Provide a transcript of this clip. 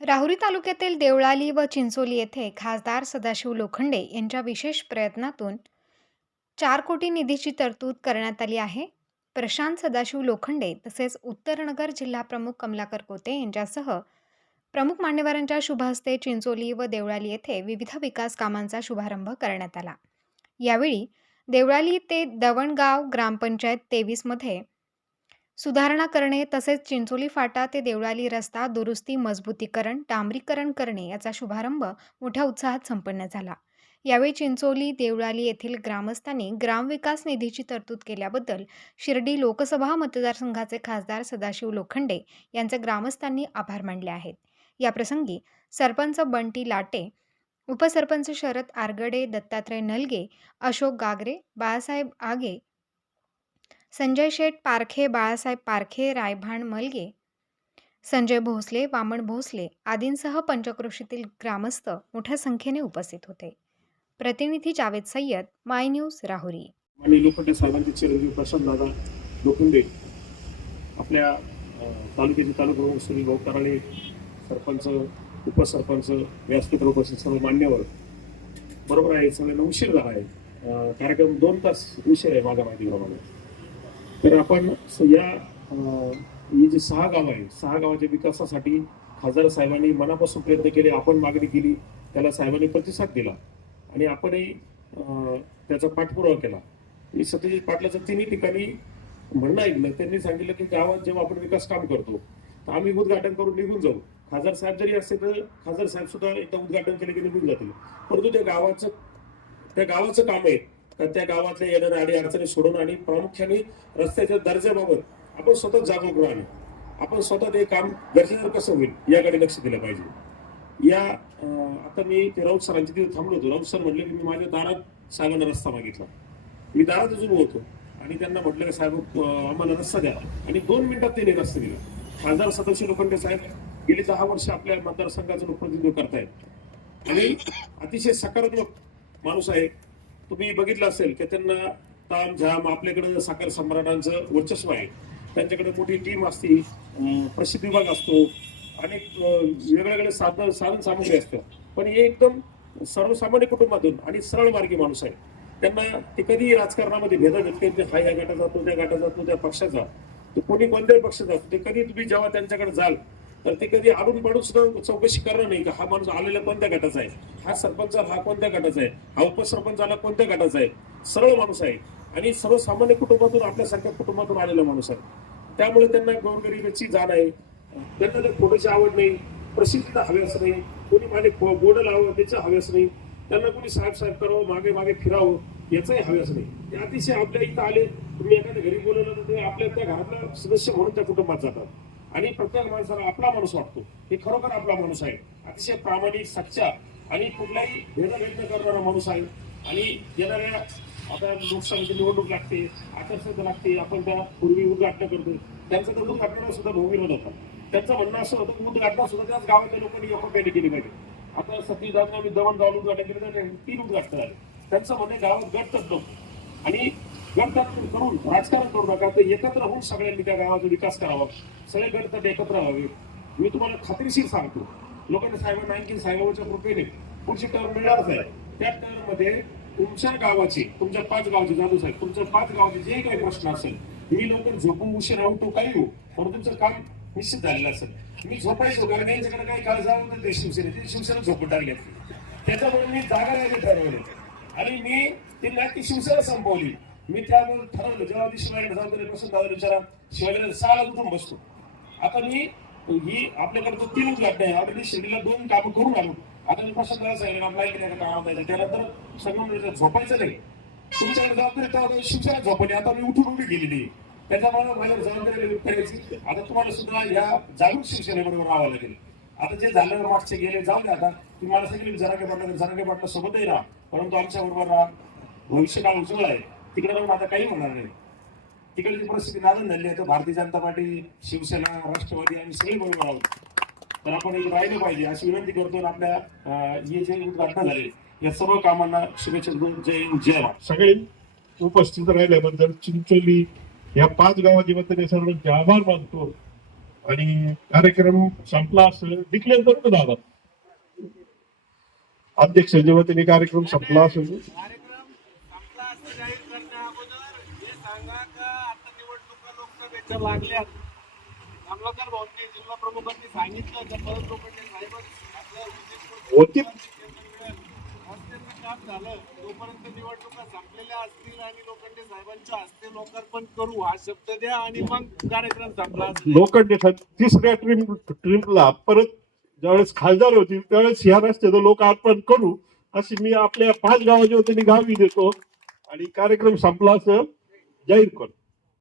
राहुरी तालुक्यातील देवळाली व चिंचोली येथे खासदार सदाशिव लोखंडे यांच्या विशेष प्रयत्नातून चार कोटी निधीची तरतूद करण्यात आली आहे. प्रशांत सदाशिव लोखंडे तसेच उत्तरनगर जिल्हा प्रमुख कमलाकर कोते यांच्यासह प्रमुख मान्यवरांच्या शुभ हस्ते चिंचोली व देवळाली येथे विविध विकास कामांचा शुभारंभ करण्यात आला. यावेळी देवळाली ते दवणगाव ग्रामपंचायत तेवीसमध्ये सुधारणा करणे तसेच चिंचोली फाटा ते देवळाली रस्ता दुरुस्ती मजबूतीकरण डांबरीकरण करणे याचा शुभारंभ मोठ्या उत्साहात संपन्न झाला. यावेळी चिंचोली देवळाली येथील ग्रामस्थांनी ग्रामविकास निधीची तरतूद केल्याबद्दल शिर्डी लोकसभा मतदारसंघाचे खासदार सदाशिव लोखंडे यांचे ग्रामस्थांनी आभार मानले आहेत. याप्रसंगी सरपंच बंटी लाटे उपसरपंच शरद आरगडे दत्तात्रय नलगे अशोक गागरे बाळासाहेब आगे संजय शेठ पारखे बाळासाहेब पारखे रायभाण मलगे संजय भोसले वामन भोसले आदींसह पंचक्रोशीतील ग्रामस्थ मोठ्या संख्येने उपस्थित होते. प्रतिनिधी जावेद सय्यद माय न्यूज राहुरी. आणि साहेबांचे चिरंजीव प्रशांत दादा लोखंडे आपल्या तालुक्याचे तालुका प्रमुख सुनील भाऊ कराळे सरपंच उपसरपंच व्यासपीठ उपस्थित सर्व मान्यवर बरोबर आहे सगळे उशीर झाला आहे कार्यक्रम दोन तास उशीर आहे माझ्या माहितीप्रमाणे तर आपण या ही जी सहा गाव आहे सहा गावाच्या विकासासाठी खासदार साहेबांनी मनापासून प्रयत्न केले आपण मागणी केली त्याला साहेबांनी प्रतिसाद दिला आणि आपणही त्याचा पाठपुरावा केला. मी सत्यजित पाटलाचं तिन्ही ठिकाणी म्हणणं ऐकलं त्यांनी सांगितलं की गावात जेव्हा आपण विकास काम करतो तर आम्ही उद्घाटन करून निघून जाऊ. खासदार साहेब जरी असते तर खासदार साहेब सुद्धा एकदा उद्घाटन केले की निघून जातील. परंतु त्या गावाचं त्या गावाचं काम आहे त्या गावातल्या येणाऱ्या आणि अडचणी सोडून आणि प्रामुख्याने रस्त्याच्या दर्जाबाबत आपण स्वतः जागरूक राहणे आपण स्वतः ते काम दर्जेदार कसं होईल याकडे लक्ष दिलं पाहिजे. या आता मी ते राऊत सरांच्या तिथे थांबलो होतो. राऊत सर म्हणले की मी माझ्या दारात साहेबांना रस्ता मागितला. मी दारात अजून होतो आणि त्यांना म्हटलं की साहेब आम्हाला रस्ता द्या. आणि दोन मिनिटात त्यांनी रस्ता दिला. खासदार सदस्य लोखंडे साहेब गेली दहा वर्ष आपल्या मतदारसंघाचं लोकप्रतिनिधित्व करतायत. आणि अतिशय सकारात्मक माणूस आहे. तुम्ही बघितलं असेल की त्यांना ताम झाम आपल्याकडं साखर सम्राटांचं वर्चस्व आहे. त्यांच्याकडे मोठी टीम असते अं, प्रसिद्ध विभाग असतो अनेक वेगवेगळे साधन साधन सामग्री असतं पण हे एकदम सर्वसामान्य कुटुंबातून आणि सरळ मार्गी माणूस आहे. त्यांना ते कधी राजकारणामध्ये भेद घेतले ते हा या गटाचा जातो त्या गटाचा जातो त्या पक्षाचा. तर कोणी कोणत्याही पक्ष जातो ते कधी तुम्ही जेव्हा त्यांच्याकडे जाल तर ते कधी आडून पाडून सुद्धा चौकशी करणार नाही का? हा माणूस आलेला कोणत्या गटाचा आहे? हा सरपंच हा कोणत्या गटाचा आहे? हा उपसरपंच आला कोणत्या गटाचा आहे? सरळ माणूस आहे. आणि सर्वसामान्य कुटुंबातून आपल्यासारख्या कुटुंबातून आलेला माणूस आहे. त्यामुळे त्यांना गोरगरिबाची जाण आहे. त्यांना तर थोडीशी आवड नाही. प्रसिद्धीला हव्यास नाही. कोणी माझे गोड लावावं त्याचं हव्यास नाही. त्यांना कोणी साहेब साहेब करावं मागे मागे फिरावं याचाही हव्यास नाही. ते अतिशय आपल्या इथं आले. तुम्ही एखाद्या घरी बोलवलं तर ते आपल्या त्या घरातला सदस्य म्हणून त्या कुटुंबात जातात. आणि प्रत्येक माणसाला आपला माणूस वाटतो. हे खरोखर आपला माणूस आहे. अतिशय प्रामाणिक सच्चा आणि कुठलाही भेदभेद करणारा माणूस आहे. आणि येणाऱ्या आता लोकसभेची निवडणूक लागते आचारसंहिता लागते आपण त्या पूर्वी उद्घाटन करतो. त्यांचं तर उद्घाटनाला सुद्धा होत होता. त्यांचं म्हणणं असं होतं की उद्घाटन सुद्धा त्याच गावातल्या लोकांनी एकोप्याने केली पाहिजे. आता सतीदास आम्ही दमण गावाला उद्घाटन केलं तर तीन उद्घाटन झाले त्यांचं म्हणणं गावात घटतच नव्हतं आणि गट करून राजकारण करू नका. तर एकत्र होऊन सगळ्यांनी त्या गावाचा विकास करावा. सगळे गट एकत्र व्हावे. मी तुम्हाला खात्रीशीर सांगतो. लोकांनी साहेबांना आणखी साहेबांच्या कृपेने पुढची टर्म मिळणारच आहे त्या टर्ममध्ये तुमच्या गावाचे तुमच्या पाच गावचे जादू साहेब तुमच्या पाच गावाचे जे काही प्रश्न असेल मी लवकर झोपू उशीर उठू काही येऊ पण तुमचं काम निश्चित झालेलं असेल. मी झोपायचो कारण यांच्याकडे काही काळ जाऊ नये ते शिवसेने शिवसेना झोपून टाकली. त्याच्यामुळे मी जागा राहिले. ठरवले आणि मी ती नाती शिवसेना संपवली. मी त्यामुळे ठरवलं जेव्हा मी शिवाजी जबाबदारी प्रसन्न दादा विचारा शिवाजीला सहाला उठून बसतो. आता मी ही आपल्याकडे तो तीन उद्घाटन आहे ऑलरेडी शिर्डीला दोन कामं करून आलो. आता मी प्रसन्न दादा सांगितलं आपल्या इकडे एका कामात जायचं. त्यानंतर सगळं झोपायचं नाही. तुमच्याकडे जबाबदारी तेव्हा शिक्षणात झोपली आता मी उठून उभी गेलेली आहे. त्याच्यामुळे माझ्या जबाबदारी करायची आता तुम्हाला सुद्धा या जागरूक शिवसेनेबरोबर राहावं लागेल. आता जे झालं मागचे गेले जाऊ दे आता. तुम्हाला सांगितलं जरागे पाटला जरागे पाटला सोबतही राहा. परंतु आमच्या बरोबर राहा. भविष्य काळ उज्ज्वल आहे. तिकडे पण माझा काही होणार नाही. तिकडची परिस्थिती नादन झाली आहे. तर भारतीय जनता पार्टी शिवसेना राष्ट्रवादी आम्ही सगळे बरोबर आहोत. तर आपण इथे राहिले पाहिजे. अशी विनंती करतो आपल्या हे जे उद्घाटन झाले या सर्व कामांना शुभेच्छा देऊन जय हिंद, जय महाराष्ट्र. सगळे उपस्थित राहिल्याबद्दल चिंचोली या पाच गावाच्या वतीने सर्वांचे आभार मानतो. आणि कार्यक्रम संपला असं डिक्लेअर करतो दादा. अध्यक्ष जेव्हा त्यांनी कार्यक्रम संपला असेल कार्यक्रम संपला असं जाहीर करण्या अगोदर हे सांगा का आता निवडणुका लोकसभेच्या लागल्यात कमलाकर भाऊंनी जिल्हा प्रमुखांनी सांगितलं का परत लोकांनी होती. रस्त्याचं काम झालं तोपर्यंत निवडणुका संपलेल्या असतील आणि लोखंडे साहेबांच्या हस्ते लोकार्पण करू हा शब्द द्या आणि मग कार्यक्रम संपला असेल. लोखंडे साहेब तिसऱ्या ट्रिम ट्रिपला परत ज्यावेळेस खासदार होतील त्यावेळेस ह्या रस्त्याचं लोक अर्पण करू अशी मी आपल्या पाच गावाच्या वतीने गावी देतो आणि कार्यक्रम संपला असं जाहीर करतो